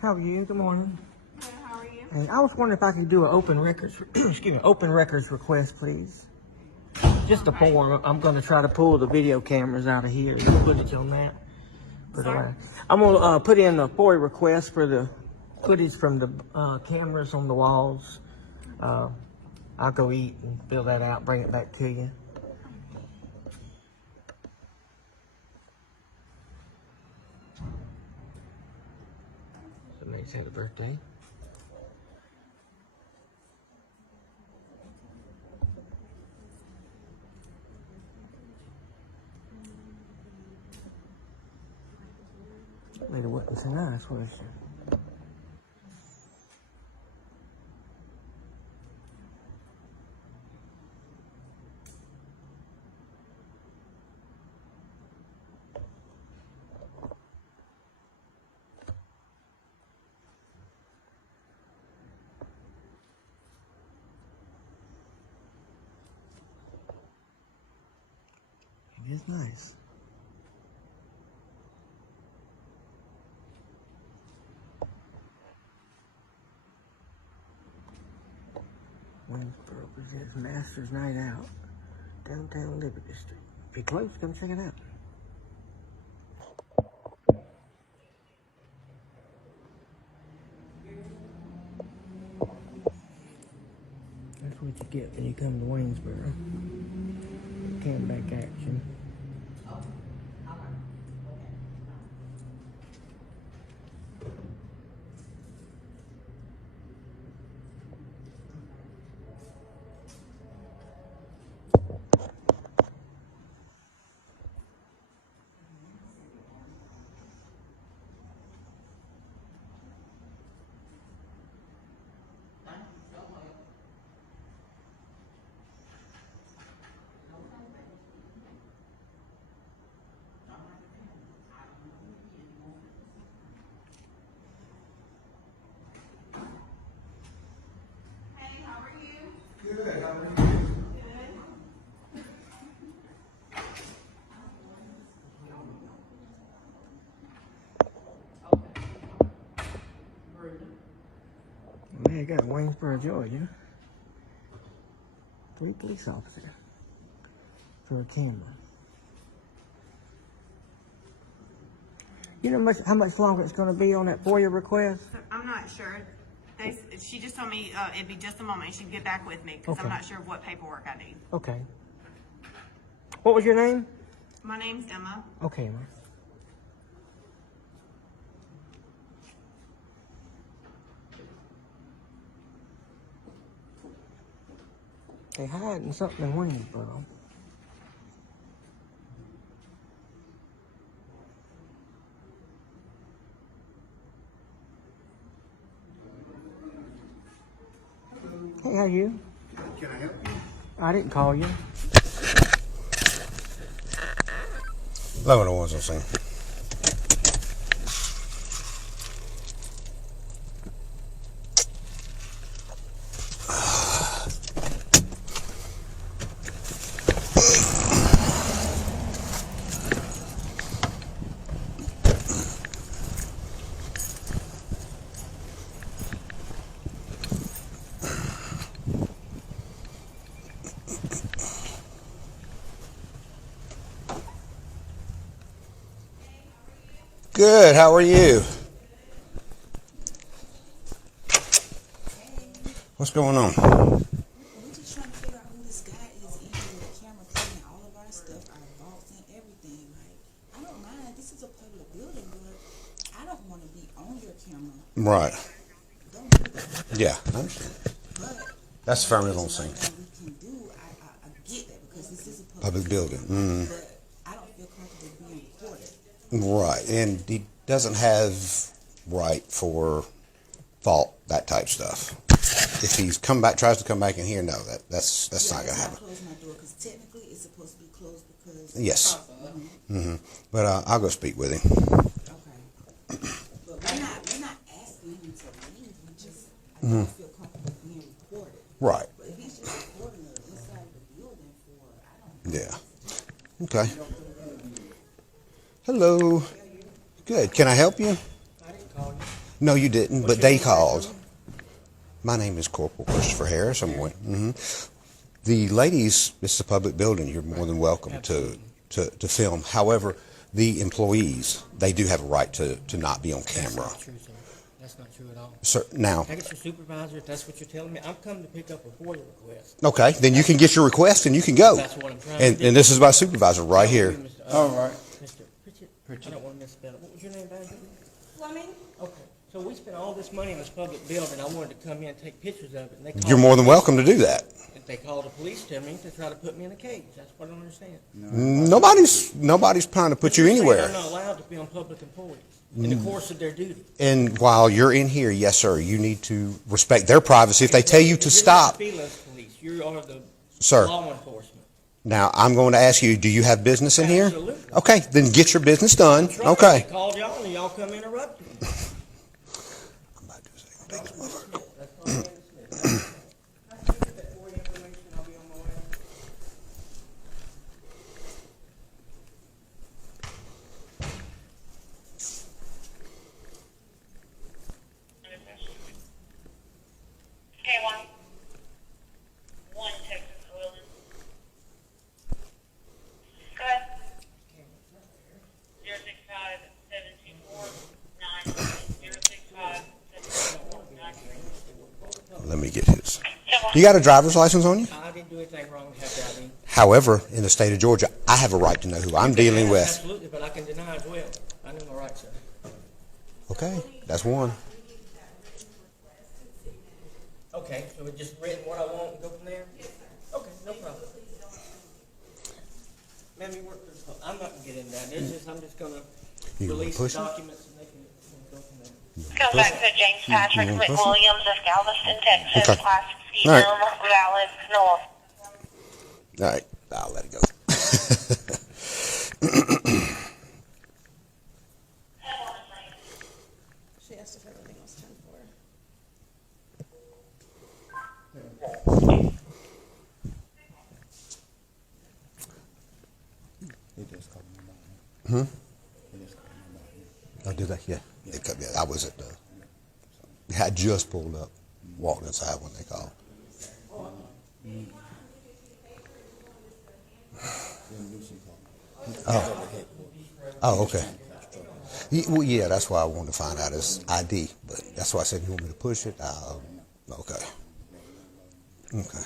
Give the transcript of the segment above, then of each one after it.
How are you? Good morning. Good, how are you? Hey, I was wondering if I could do an open records, open records request, please. Just a form. I'm going to try to pull the video cameras out of here and footage on that. Sorry? I'm going to put in a FOIA request for the footage from the cameras on the walls. I'll go eat and fill that out, bring it back to you. Somebody's had a birthday. Lady wasn't so nice, was she? It is nice. Winsboro presents Masters Night Out, downtown Liberty Street. If you're close, come check it out. That's what you get when you come to Waynesboro. Camelback action. Hey, how are you? Good. How are you? Good. Man, I got Waynesboro, Georgia. 3 police officers for a camera. You know how much longer it's going to be on that FOIA request? So, I'm not sure. She just told me it'd be just a moment. She'd get back with me because Okay. I'm not sure what paperwork I need. Okay. What was your name? My name's Emma. Okay, Emma. They hiding something in Waynesboro. Hey, how are you? Can I help you? I didn't call you. Let me know what I'm saying. Good. How are you? What's going on? We're just trying to figure out who this guy is in here with the camera cleaning all of our stuff, our vaults and everything. Like, I don't mind. This is a public building, but I don't want to be on your camera. Right. Don't do that. Yeah, I understand. But That's affirmative on the thing scene. we can do. I get that because this is a Public building. Mm. But I don't feel comfortable being recorded. Right. And he doesn't have right for fault, that type stuff. If he's tries to come back in here, no, that's not going to happen. Close my door because technically it's supposed to be closed because. Yes. Mm-hmm. But I'll go speak with him. Okay. But we're not asking him to leave. We just I don't feel comfortable being recorded. Right. But if he's just recording the inside of the building for I don't know. Yeah. Okay. Hello. Good. Can I help you? I didn't call you. No, you didn't, What's but your they name, called. Brandon? My name is Corporal Christopher Harris. The ladies, this is a public building. You're more than welcome to film. However, the employees, they do have a right to not be on camera. That's not true, sir. That's not true at all. Sir, now, I get your supervisor, if that's what you're telling me. I'm coming to pick up a FOIA request. okay, then you can get your request and you can go. That's what I'm trying to do. And this is my supervisor right here. All right. Mr. Pritchett. I don't want to misspell it. What was your name, Benjamin? Fleming? Okay. So we spent all this money on this public building. I wanted to come in and take pictures of it. And they called You're more than welcome to do that. They called the police to me to try to put me in a cage. That's what I don't understand. Nobody's trying to put you You're saying anywhere. I'm not allowed to be on public employees in the course of their duty. And while you're in here, yes, sir, you need to respect their privacy. If they tell you to stop, You're not the police. You are the Sir. law enforcement. now I'm going to ask you, do you have business in here? Absolutely. Okay, then get your business done. That's right. Okay. They called y'all and y'all come interrupt me. I'm about to do this. Take this motherfucker. That's all I understand. I can get that FOIA information. I'll be on my way. Okay, one Texas Wheeling. Go ahead. 065-724-9. Let me get his. You got a driver's license on you? I didn't do anything wrong to have that ID. However, in the state of Georgia, I have a right to know who I'm dealing with. Absolutely, but I can deny as well. I know my rights, sir. Okay, that's one. Okay, so we just written what I want and go from there? Yes, sir. Okay, no problem. Ma'am, you work for the, I'm not gonna get into that. It's just, I'm just gonna You gonna release the push it? documents and they can go from there. Come back to James Patrick want to push it? McWilliams of Galveston, Texas. Okay. Class C All right. valid, north. All right, I'll let it go. She asked if everything was 10-4. Oh, did they? Yeah. I was at the. I just pulled up, walked inside when they called. Oh, okay. Well, yeah, that's why I wanted to find out his ID, but that's why I said, you want me to push it? Okay. Okay.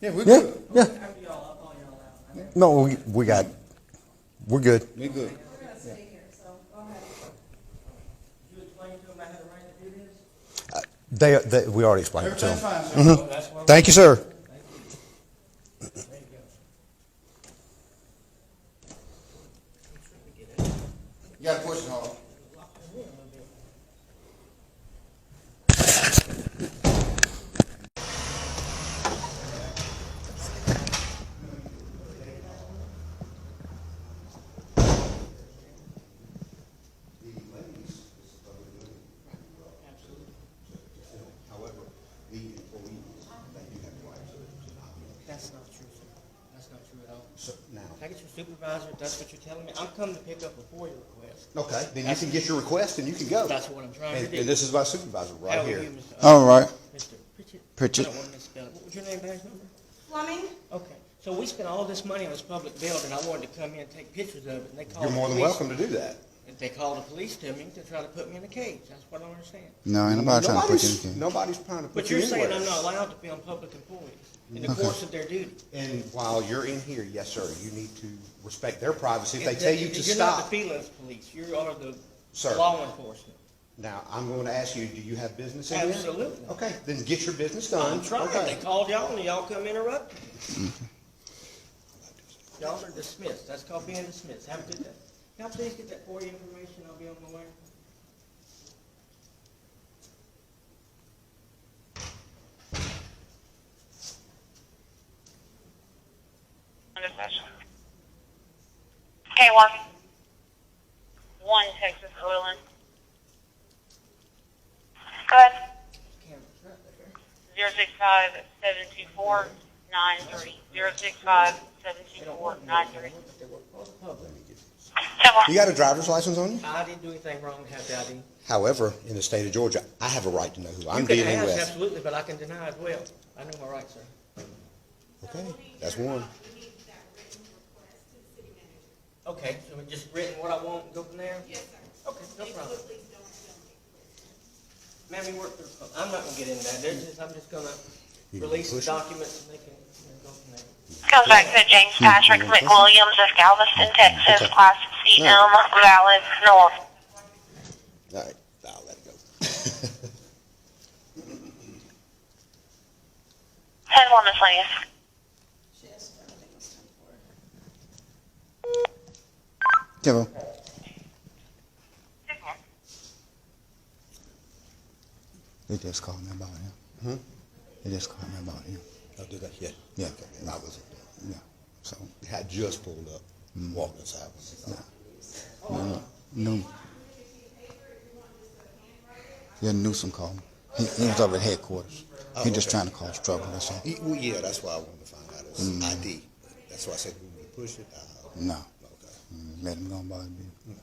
Yeah, we're Yeah, good. yeah. No, we're good. We good. You explain to them I had a right to do this? We already explained it to Everything's them. fine, sir. That's what I'm. Thank you, sir. There you go. You got a question, Hall? That's not true, sir. That's not true at all. Now, Can I get your supervisor, if that's what you're telling me? I'm coming to pick up a FOIA request. okay, then you can get your request and you can go. That's what I'm trying to And do. this is my supervisor How right are here. you, Mr. All right. Mr. Pritchett? Pritchett. I don't want to misspell it. What was your name, badge number? Fleming? Okay, so we spent all this money on this public building. I wanted to come in and take pictures of it, and they called You're the more than police. welcome to do that. And they called the police to me to try to put me in a cage. That's what I don't understand. No, ain't nobody trying to put you in here. Nobody's trying to put But you you're saying anywhere. I'm not allowed to be on public employees in the course of their duty. And while you're in here, yes, sir, you need to respect their privacy. If they tell you to You're not stop. the feelings police. You are the Sir. law enforcement. Now, I'm going to ask you, do you have business in here? Absolutely. Okay, then get your business done. I'm trying. Okay. They called y'all and y'all come interrupt me. Y'all are dismissed. That's called being dismissed. Have a good day. Can I please get that FOIA information? I'll be on my way. Okay, one Texas Wheeling. Go ahead. Camera's right there. 065-724-9. 93 065 72493. You got a driver's license on you? I didn't do anything wrong to have the ID. However, in the state of Georgia, I have a right to know who I'm You can dealing ask, with. absolutely, but I can deny as well. I know my rights, sir. Okay, that's one. Okay, so we just written what I want and go from there? Yes, sir. Okay, no problem. Ma'am, you work through, I'm not gonna get into that. I'm just gonna release the documents and they can go from there. Comes back to James Patrick McWilliams of Galveston, Texas, Class CM, valid, north. All right, I'll let it go. 10-1 miscellaneous. Tempo. They just called me about him. They just called me about him. Oh, did I? Yeah. Yeah. Okay. And I was, Yeah. So, I had just pulled up, walking inside. New. Yeah, Newsom called me. He was over at headquarters. He just trying to cause trouble, that's all. Well, yeah, that's why I wanted to find out. It's ID. That's why I said, when we push it, No. okay. Let him go and bother me. Okay.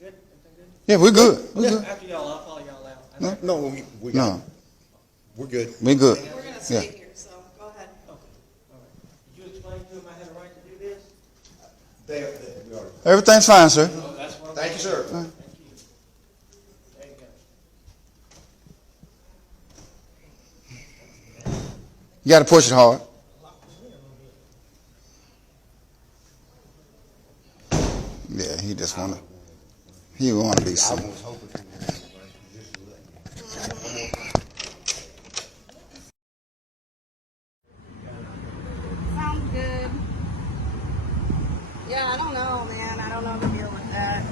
Good? Everything good? Yeah, we're good. We're Yeah, good. after y'all, I'll follow y'all out. No, we got No, it. We're good. we're good. We're gonna Yeah. stay here, so go ahead. Okay, all right. Did you explain to him I had a right to do this? We are. Everything's fine, sir. Oh, that's what I'm. Thank you, sir. Thank you. There you go. You got to push it hard. Yeah, he just wanna be I seen. was hoping for one anyway. Just let me. Sounds good. Yeah, I don't know, man. I don't know the deal with that.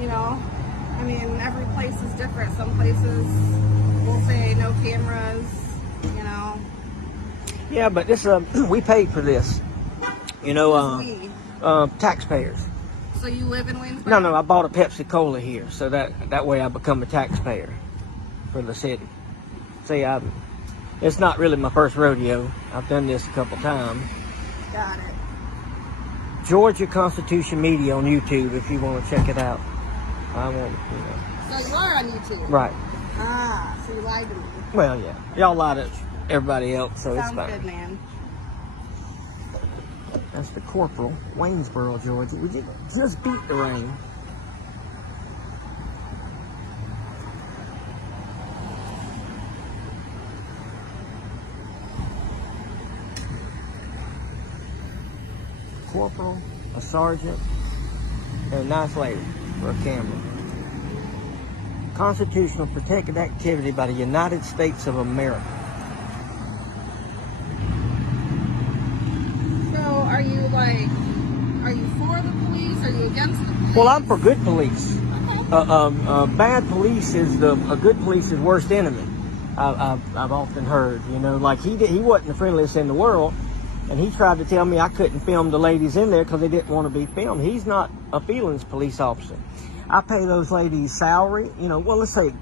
You know, I mean, every place is different. Some places will say no cameras, you know. Yeah, but this, we paid for this. You know, We. taxpayers. So you live in Waynesboro? No, I bought a Pepsi Cola here, so that way I become a taxpayer for the city. See, it's not really my first rodeo. I've done this a couple times. Got it. Georgia Constitution Media on YouTube, if you want to check it out. I won't, you know. So you are on YouTube? Right. Ah, so you lied to me. Well, yeah. Y'all lied to everybody else, so it's Sounds fine. good, man. That's the Corporal, Waynesboro, Georgia. We just beat the rain. Corporal, a sergeant, and a nice lady for a camera. Constitutional protected activity by the United States of America. So are you for the police? Are you against the police? Well, I'm for good police. Bad police is a good police's worst enemy. I've often heard, you know, like he wasn't the friendliest in the world, and he tried to tell me I couldn't film the ladies in there because they didn't want to be filmed. He's not a feelings police officer. I pay those ladies salary, you know. Well, let's say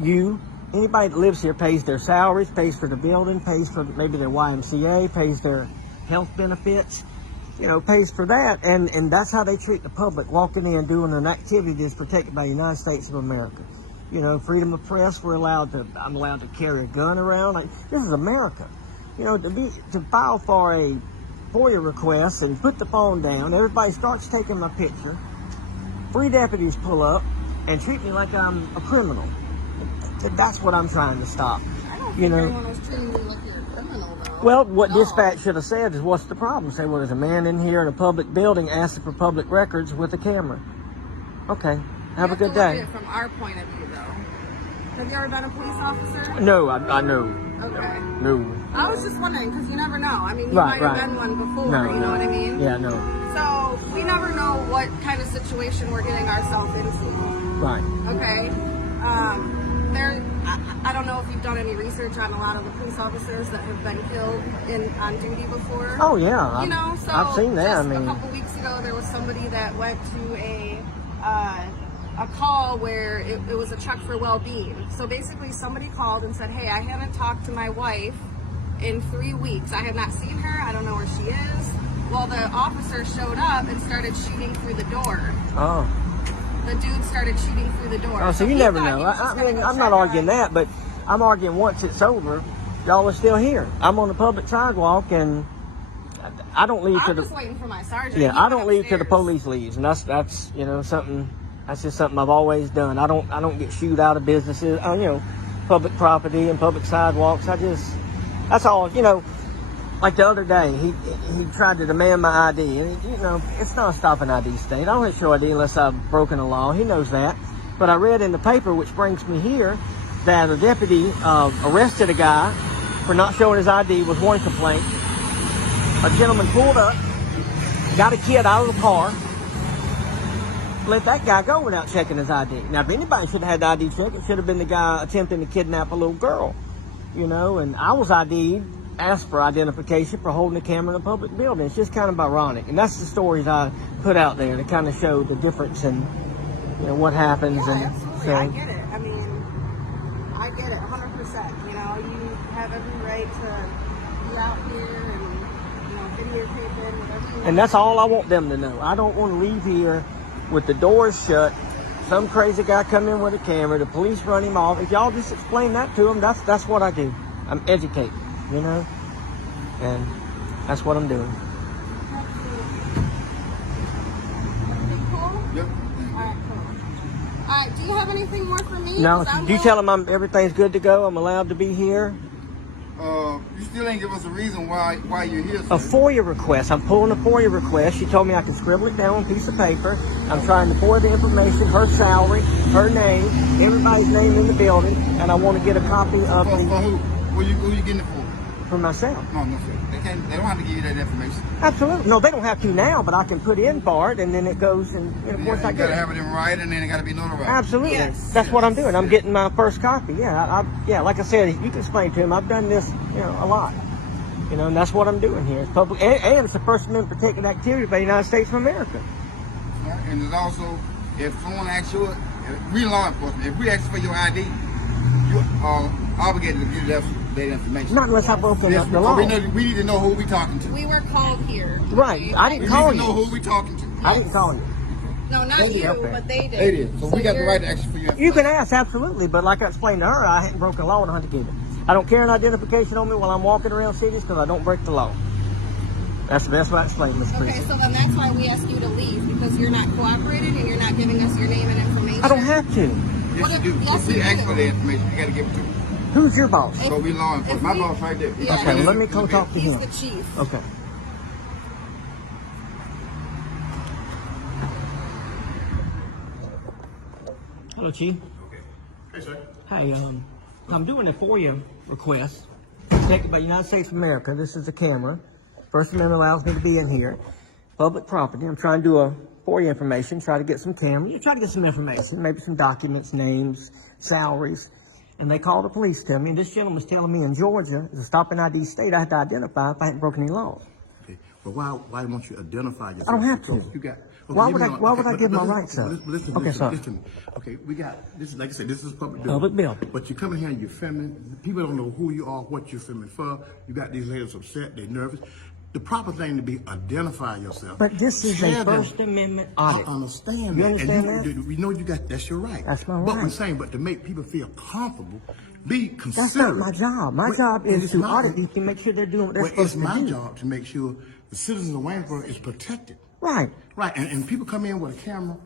anybody that lives here pays their salaries, pays for the building, pays for maybe their YMCA, pays their health benefits. You know, pays for that, and that's how they treat the public, walking in, doing an activity that's protected by the United States of America. You know, freedom of press, I'm allowed to carry a gun around. Like, this is America. You know, to file for a FOIA request and put the phone down, everybody starts taking my picture, 3 deputies pull up and treat me like I'm a criminal. That's what I'm trying to stop. I don't think You know, anyone was treating you like you're a criminal, though. well, what No. dispatch should have said is, what's the problem? Say, well, there's a man in here in a public building asking for public records with a camera. Okay, have a good You have day. to look at it from our point of view, though. Have you ever been a police officer? No, I know. Okay. No. I was just wondering, because you never know. I mean, you Right, might have right. been one before, No, you know what I mean? Yeah, no. So, we never know what kind of situation we're getting ourselves into. Right. Okay? I don't know if you've done any research on a lot of the police officers that have been killed on duty before. Oh, yeah. You know, so I've seen that. just I mean, a couple weeks ago, there was somebody that went to a a call where it was a check for well-being. So basically somebody called and said, hey, I haven't talked to my wife in 3 weeks. I have not seen her. I don't know where she is. Well, the officer showed up and started shooting through the door. Oh. The dude started shooting through the door. Oh, so you he never thought know. he was I just gonna mean, go I'm not check arguing on- that, but I'm arguing once it's over, y'all are still here. I'm on the public sidewalk, and I don't leave to I'm the just waiting for my sergeant. yeah. He I went don't leave till the upstairs. police leaves, and that's you know something. That's just something I've always done. I don't get shooed out of businesses. You know, public property and public sidewalks. That's all. You know, like the other day, he tried to demand my ID, and you know, it's not a stop and ID state. I don't have to show ID unless I've broken a law. He knows that. But I read in the paper, which brings me here, that a deputy arrested a guy for not showing his ID with one complaint. A gentleman pulled up, got a kid out of the car, let that guy go without checking his ID. Now, if anybody should have had the ID check, it should have been the guy attempting to kidnap a little girl, you know, and I was ID'd, asked for identification for holding a camera in a public building. It's just kind of ironic. And that's the stories I put out there to kind of show the difference in, you know, what happens. Yeah, and absolutely. so, I get it. I mean, I get it 100%. You know, you have every right to be out here and, you know, videotaping, whatever you want. and that's all I want them to know. I don't want to leave here with the doors shut, some crazy guy come in with a camera, the police run him off. If y'all just explain that to them, that's what I do. I'm educating, you know, and that's what I'm doing. Everything cool? Yep. Alright, cool. Alright, do you have anything more for me? Now, 'Cause I'm do you going- tell them everything's good to go? I'm allowed to be here? You still ain't give us a reason why you're here, A sir. FOIA request. I'm pulling a FOIA request. She told me I could scribble it down on a piece of paper. I'm trying to pour the information, her salary, her name, everybody's name in the building, and I want to get a copy of For the who? Who you getting it for? for myself. No, sir. They don't have to give you that information. Absolutely. No, they don't have to now, but I can put in for it, and then it goes, and you know, of course I You get gotta it. have it in writing, and then it gotta be notarized. Absolutely. Yes. That's what I'm doing. I'm getting my first copy. Yeah, yeah. Like I said, you can explain to him. I've done this, you know, a lot. You know, and that's what I'm doing here. It's public, and it's the First Amendment protected activity by the United States of America. Right? And there's also, if someone asks you, we law enforcement, if we ask for your ID, you are obligated to give that information. Not unless I've broken Yes, the law. we need to know who we talking to. We were called here. Right. I didn't We call need to know you. who we talking to. I didn't call you. No, not They did, you, okay. but they did. They did. So we got the you're- right to ask for your information. You can ask, absolutely, but like I explained to her, I hadn't broken the law and I had to give it. I don't carry an identification on me while I'm walking around cities because I don't break the law. That's the best way I explain, Mr. Okay, President. so then that's why we ask you to leave, because you're not cooperating and you're not giving us your name and information. I don't have to. Yes, you do. Yes, If we you ask do. for the information, you gotta give it to them. Who's your boss? So we law enforcement. If My we- boss right there. Yeah. Okay, let me come talk to He's him. the chief. Okay. Hello, Chief. Hey, sir. Hey, I'm doing a FOIA request protected by the United States of America. This is a camera. First Amendment allows me to be in here. Public property. I'm trying to do a FOIA information, try to get some camera, try to get some information, maybe some documents, names, salaries. And they called the police to me, and this gentleman was telling me in Georgia, as a stop and ID state, I had to identify if I hadn't broken any laws. Okay. But why don't you identify yourself? I don't have to. Because you got. Why give would me I- one- why would I but give my listen- rights up? Listen, Okay, sorry. listen. Okay, we got this. Like I said, this is public Public building. But you come in here and you're filming. People don't know who you are, what you're filming for. You got these ladies upset. They're nervous. The proper thing to be identify yourself. But this is Tell a them- First Amendment audit. I understand You that. understand and that? we know you got that's your right. That's my But right. I'm saying, but to make people feel comfortable, be considerate. That's not my job. My Wait, job and is it's to my- audit you to make sure they're doing what they're Well, supposed it's to my do. job to make sure the citizens of Waynesboro is protected. Right. Right, and people come in with a camera,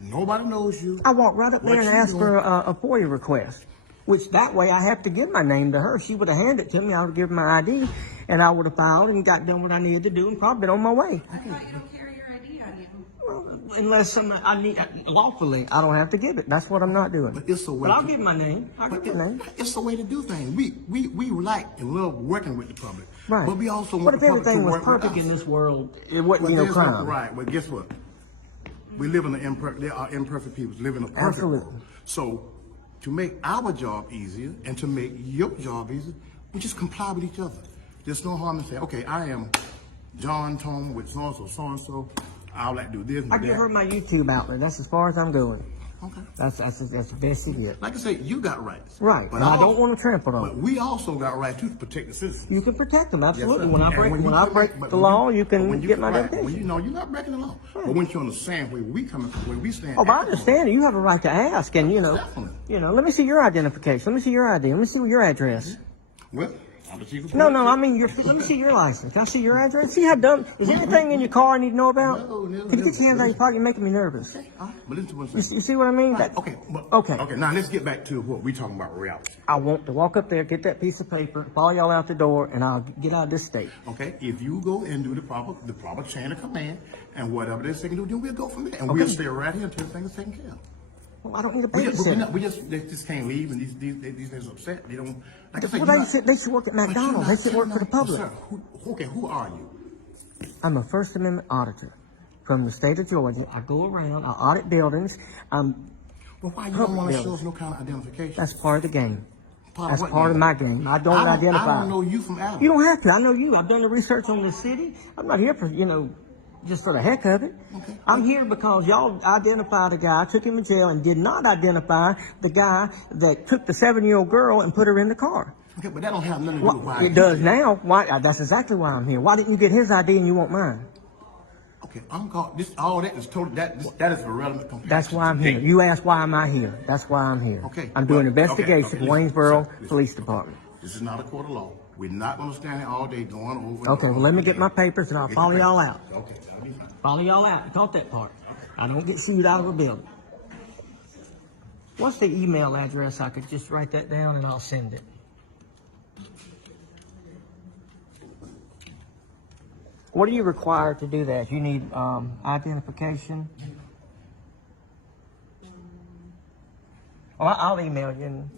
nobody knows you. I walked right up What there and you asked for doing? a FOIA request, which that way I have to give my name to her. She would have handed it to me. I would have given my ID, and I would have filed and got done what I needed to do and probably been on my way. I thought you don't carry your ID on you. Well, unless I need lawfully, I don't have to give it. That's what I'm not doing. But it's a way But I'll to- give my name. I'll But give my name. it's the way to do things. We like and love working with the public. Right. But we also What want if the public everything to was work with perfect us. in this world? It wouldn't Well, be no there's no- crime. Right. Well, guess what? We live in an imperfect. There are imperfect people live in a perfect Absolutely. world. So, to make our job easier and to make your job easier, we just comply with each other. There's no harm in saying, okay, I am John Tom with so and so. I'll like to do this and I that. give her my YouTube outlet. That's as far as I'm going. Okay. That's basically it. Like I say, you got rights. Right, and I don't want to trample on But them. we also got rights to protect the citizens. You can protect them, absolutely. Yes, sir. When I And break, you when I come break in- but the when law, you but can when get my right, dedication. when you know you're not breaking the law. But when you understand where we coming from, where we stand. Oh, but I understand it. You have a right to ask, and Definitely. let me see your identification. Let me see your ID. Let me see your address. Well, I'm the chief of No, police. I mean, let me see your license. Can I see your address? See how dumb? Is there anything in your car I need to know about? No. Can you get your hands out of your pocket? You're making me nervous. Okay, all right, but listen to what I'm You, saying. you see what I mean? Right, That- okay. Okay. Now let's get back to what we talking about reality. I want to walk up there, get that piece of paper, follow y'all out the door, and I'll get out of this state. Okay, if you go and do the proper chain of command and whatever they say can do, then we'll go from there, and Okay. we'll stay right here until everything is taken care of. Well, I don't need a They babysitter. just can't leave, and these guys upset. They don't. Like I say, Well, they should work at McDonald's. They should work for the public. Sir, who are you? I'm a First Amendment auditor from the state of Georgia. I go around, I audit buildings. Well, why you don't Public want to show buildings. us no kind of identification? That's part of the game. That's what part of game? my game. I don't identify. I don't know you from Adam. You don't have to. I know you. I've done the research on the city. I'm not here for, just for the heck of it. Okay. I'm here because y'all identified a guy, took him to jail, and did not identify the guy that took the 7-year-old girl and put her in the car. Okay, but that don't have nothing to do with why It does now. Why? That's exactly why I'm here. Why didn't you get his ID and you want mine? Okay, I'm called. All that is totally that is irrelevant. compared That's to why I'm today. here. You asked why am I here? That's why I'm here. Okay. I'm doing an well, investigation, listen, Waynesboro sir, listen. Police Department. This is not a court of law. We're not going to stand here all day going over. and Okay, over well, let me again. get my papers and I'll Get follow your y'all papers. out. Okay, that'll be fine. Follow y'all out. You caught that part. I don't get sued out of a building. What's the email address? I could just write that down and I'll send it. What are you required to do that? You need identification? Oh, I'll email you.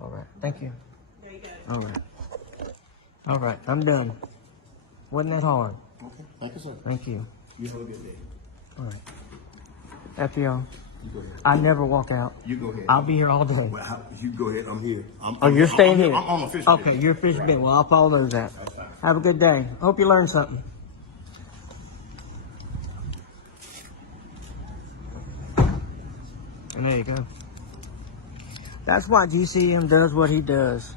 All right. Thank you. There you go. All right. All right. I'm done. Wasn't that hard? Okay, thank you, sir. Thank you. You have a good day. All right. After y'all. You go ahead. I never walk out. You go ahead. I'll be here all day. Well, you go ahead. I'm here. Oh, you're staying here? I'm on official. Okay, you're official bit. Well, I'll follow those out. Have a good day. Hope you learned something. And there you go. That's why GCM does what he does.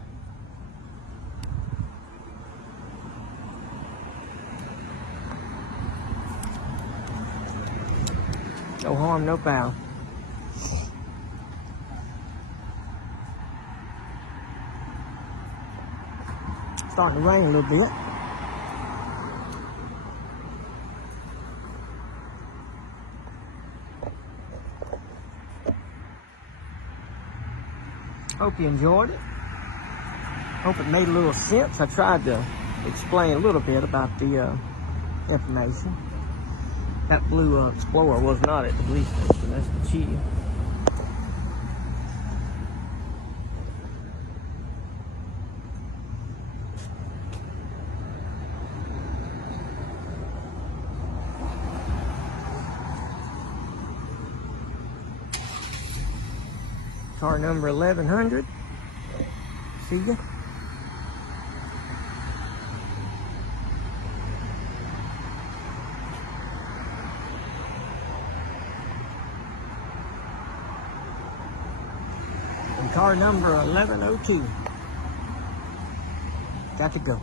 No harm, no foul. Starting to rain a little bit. Hope you enjoyed it. Hope it made a little sense. I tried to explain a little bit about the information. That blue Explorer was not at the police station. That's the chief. Car number 1100. See ya. And car number 1102. Got to go.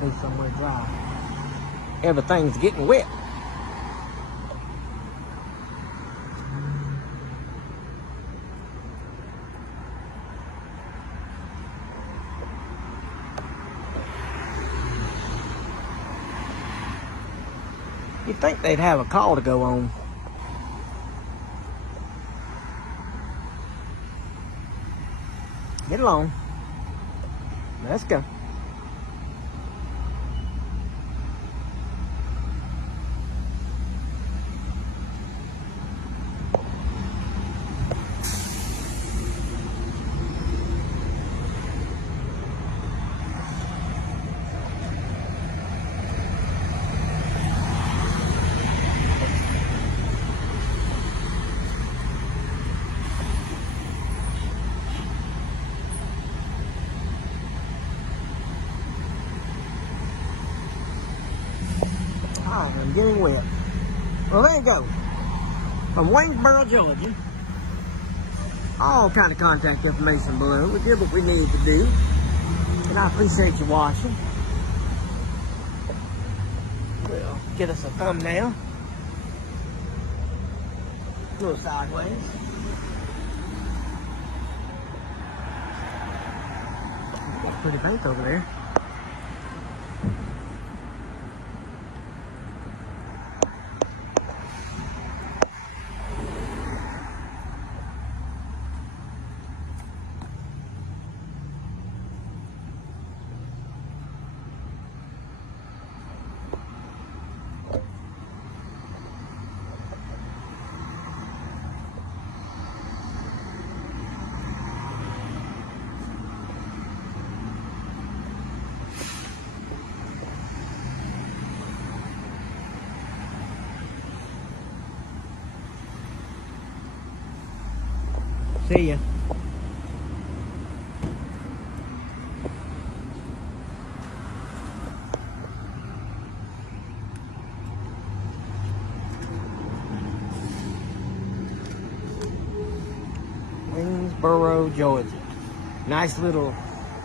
Go somewhere dry. Everything's getting wet. You'd think they'd have a call to go on. Get along. Let's go. Oh, I'm getting wet. Well, there you go. From Waynesboro, Georgia. All kind of contact information below. We did what we needed to do. And I appreciate you watching. We'll get us a thumbnail. A little sideways. Got a pretty bank over there. See ya. Waynesboro, Georgia. Nice little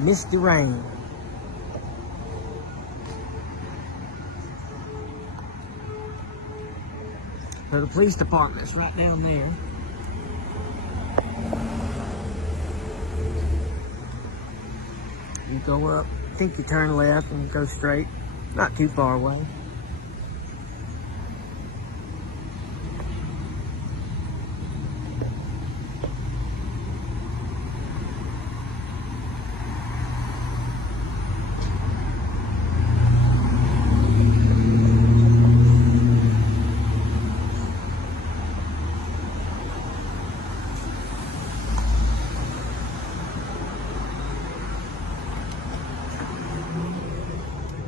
misty rain. So the police department's right down there. You go up, I think you turn left and go straight. Not too far away.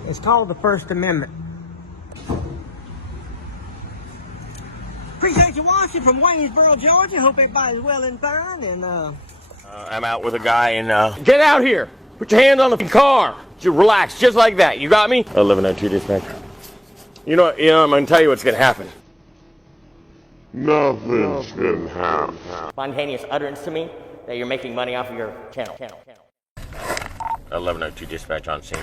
It's called the First Amendment. Appreciate you watching from Waynesboro, Georgia. Hope everybody's well and fine. And I'm out with a guy and get out here. Put your hands on the car. Just relax, just like that. You got me? 1102 dispatch. You know, I'm gonna tell you what's gonna happen. Nothing's gonna happen. Spontaneous utterance to me that you're making money off of your channel. 1102 dispatch on scene.